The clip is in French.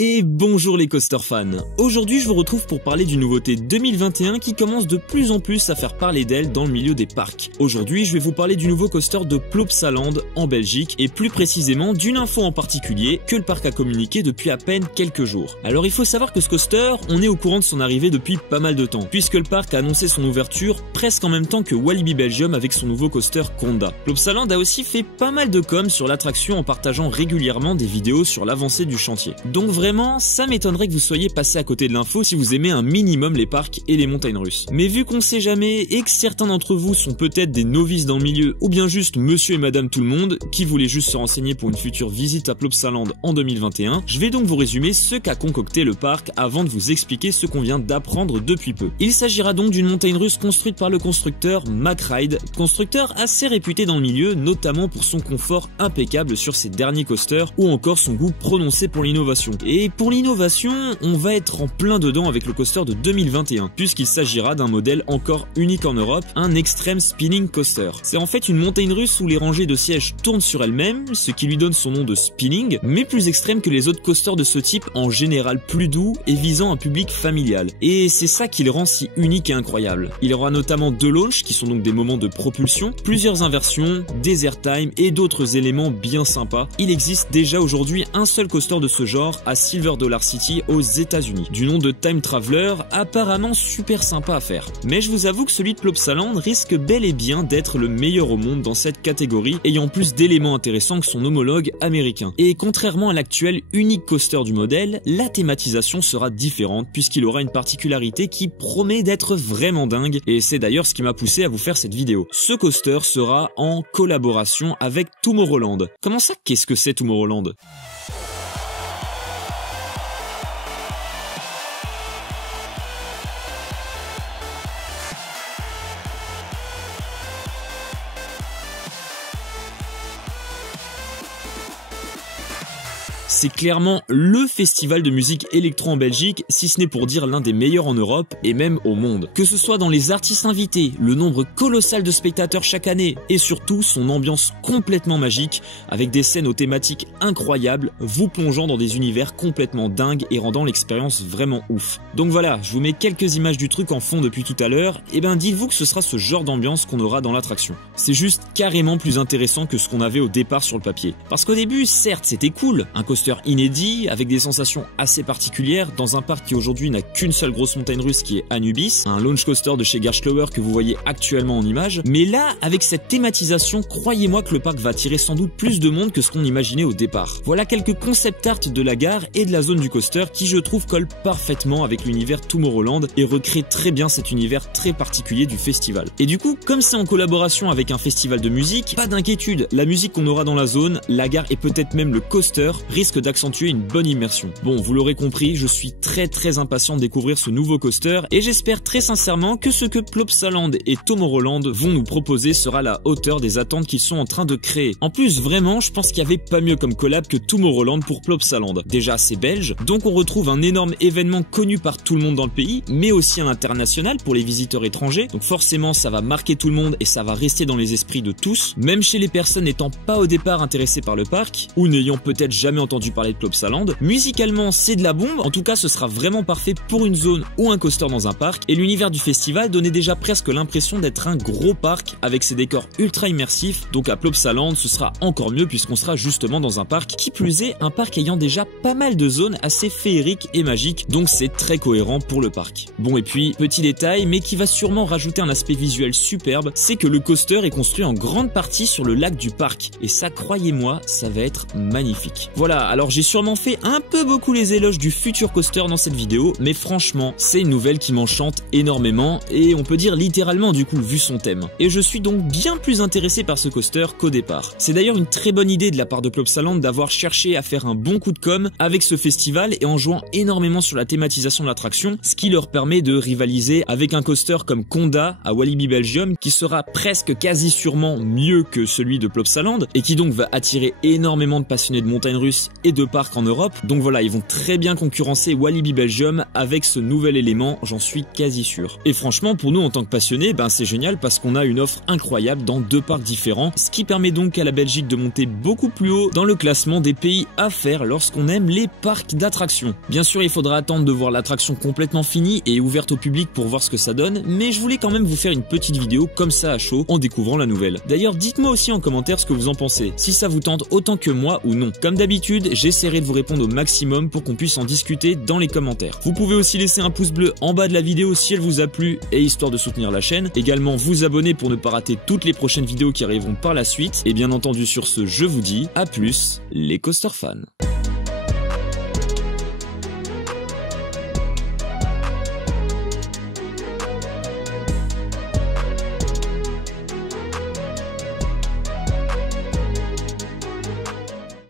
Et bonjour les coaster fans. Aujourd'hui je vous retrouve pour parler d'une nouveauté 2021 qui commence de plus en plus à faire parler d'elle dans le milieu des parcs. Aujourd'hui je vais vous parler du nouveau coaster de Plopsaland en Belgique et plus précisément d'une info en particulier que le parc a communiqué depuis à peine quelques jours. Alors il faut savoir que ce coaster, on est au courant de son arrivée depuis pas mal de temps puisque le parc a annoncé son ouverture presque en même temps que Walibi Belgium avec son nouveau coaster Conda. Plopsaland a aussi fait pas mal de com sur l'attraction en partageant régulièrement des vidéos sur l'avancée du chantier. Donc vraiment, ça m'étonnerait que vous soyez passé à côté de l'info si vous aimez un minimum les parcs et les montagnes russes. Mais vu qu'on sait jamais et que certains d'entre vous sont peut-être des novices dans le milieu ou bien juste monsieur et madame tout le monde qui voulaient juste se renseigner pour une future visite à Plopsaland en 2021, je vais donc vous résumer ce qu'a concocté le parc avant de vous expliquer ce qu'on vient d'apprendre depuis peu. Il s'agira donc d'une montagne russe construite par le constructeur MacRide, constructeur assez réputé dans le milieu, notamment pour son confort impeccable sur ses derniers coasters ou encore son goût prononcé pour l'innovation. Et pour l'innovation, on va être en plein dedans avec le coaster de 2021, puisqu'il s'agira d'un modèle encore unique en Europe, un Extreme Spinning Coaster. C'est en fait une montagne russe où les rangées de sièges tournent sur elles-mêmes, ce qui lui donne son nom de spinning, mais plus extrême que les autres coasters de ce type, en général plus doux et visant un public familial. Et c'est ça qui le rend si unique et incroyable. Il y aura notamment deux launches, qui sont donc des moments de propulsion, plusieurs inversions, des airtime et d'autres éléments bien sympas. Il existe déjà aujourd'hui un seul coaster de ce genre à Silver Dollar City aux États-Unis, du nom de Time Traveler, apparemment super sympa à faire. Mais je vous avoue que celui de Plopsaland risque bel et bien d'être le meilleur au monde dans cette catégorie, ayant plus d'éléments intéressants que son homologue américain. Et contrairement à l'actuel unique coaster du modèle, la thématisation sera différente puisqu'il aura une particularité qui promet d'être vraiment dingue, et c'est d'ailleurs ce qui m'a poussé à vous faire cette vidéo. Ce coaster sera en collaboration avec Tomorrowland. Comment ça, qu'est-ce que c'est Tomorrowland ? C'est clairement le festival de musique électro en Belgique, si ce n'est pour dire l'un des meilleurs en Europe et même au monde. Que ce soit dans les artistes invités, le nombre colossal de spectateurs chaque année et surtout son ambiance complètement magique avec des scènes aux thématiques incroyables, vous plongeant dans des univers complètement dingues et rendant l'expérience vraiment ouf. Donc voilà, je vous mets quelques images du truc en fond depuis tout à l'heure, et ben dites-vous que ce sera ce genre d'ambiance qu'on aura dans l'attraction. C'est juste carrément plus intéressant que ce qu'on avait au départ sur le papier. Parce qu'au début, certes c'était cool, un coaster inédit, avec des sensations assez particulières, dans un parc qui aujourd'hui n'a qu'une seule grosse montagne russe qui est Anubis, un launch coaster de chez Gerstlauer que vous voyez actuellement en image, mais là, avec cette thématisation, croyez-moi que le parc va attirer sans doute plus de monde que ce qu'on imaginait au départ. Voilà quelques concept art de la gare et de la zone du coaster qui je trouve collent parfaitement avec l'univers Tomorrowland et recréent très bien cet univers très particulier du festival. Et du coup, comme c'est en collaboration avec un festival de musique, pas d'inquiétude, la musique qu'on aura dans la zone, la gare et peut-être même le coaster risque d'accentuer une bonne immersion. Bon, vous l'aurez compris, je suis très impatient de découvrir ce nouveau coaster et j'espère très sincèrement que ce que Plopsaland et Tomorrowland vont nous proposer sera à la hauteur des attentes qu'ils sont en train de créer. En plus, vraiment, je pense qu'il n'y avait pas mieux comme collab que Tomorrowland pour Plopsaland. Déjà, c'est belge, donc on retrouve un énorme événement connu par tout le monde dans le pays, mais aussi à l'international pour les visiteurs étrangers, donc forcément ça va marquer tout le monde et ça va rester dans les esprits de tous, même chez les personnes n'étant pas au départ intéressées par le parc, ou n'ayant peut-être jamais entendu parler de Plopsaland. Musicalement, c'est de la bombe, en tout cas ce sera vraiment parfait pour une zone ou un coaster dans un parc, et l'univers du festival donnait déjà presque l'impression d'être un gros parc avec ses décors ultra immersifs, donc à Plopsaland ce sera encore mieux puisqu'on sera justement dans un parc, qui plus est un parc ayant déjà pas mal de zones assez féeriques et magiques, donc c'est très cohérent pour le parc. Bon, et puis, petit détail, mais qui va sûrement rajouter un aspect visuel superbe, c'est que le coaster est construit en grande partie sur le lac du parc, et ça, croyez-moi, ça va être magnifique. Voilà, alors j'ai sûrement fait un peu beaucoup les éloges du futur coaster dans cette vidéo, mais franchement, c'est une nouvelle qui m'enchante énormément, et on peut dire littéralement du coup, vu son thème. Et je suis donc bien plus intéressé par ce coaster qu'au départ. C'est d'ailleurs une très bonne idée de la part de Plopsaland d'avoir cherché à faire un bon coup de com avec ce festival et en jouant énormément sur la thématisation de l'attraction, ce qui leur permet de rivaliser avec un coaster comme Conda à Walibi Belgium, qui sera presque quasi sûrement mieux que celui de Plopsaland, et qui donc va attirer énormément de passionnés de montagnes russes et de parcs en Europe. Donc voilà, ils vont très bien concurrencer Walibi Belgium avec ce nouvel élément, j'en suis quasi sûr. Et franchement, pour nous en tant que passionnés, c'est génial parce qu'on a une offre incroyable dans 2 parcs différents, ce qui permet donc à la Belgique de monter beaucoup plus haut dans le classement des pays à faire lorsqu'on aime les parcs d'attractions. Bien sûr, il faudra attendre de voir l'attraction complètement finie et ouverte au public pour voir ce que ça donne, mais je voulais quand même vous faire une petite vidéo comme ça à chaud en découvrant la nouvelle. D'ailleurs, dites-moi aussi en commentaire ce que vous en pensez, si ça vous tente autant que moi ou non. Comme d'habitude, j'essaierai de vous répondre au maximum pour qu'on puisse en discuter dans les commentaires. Vous pouvez aussi laisser un pouce bleu en bas de la vidéo si elle vous a plu et histoire de soutenir la chaîne. Également vous abonner pour ne pas rater toutes les prochaines vidéos qui arriveront par la suite. Et bien entendu sur ce, je vous dis à plus les coaster fans.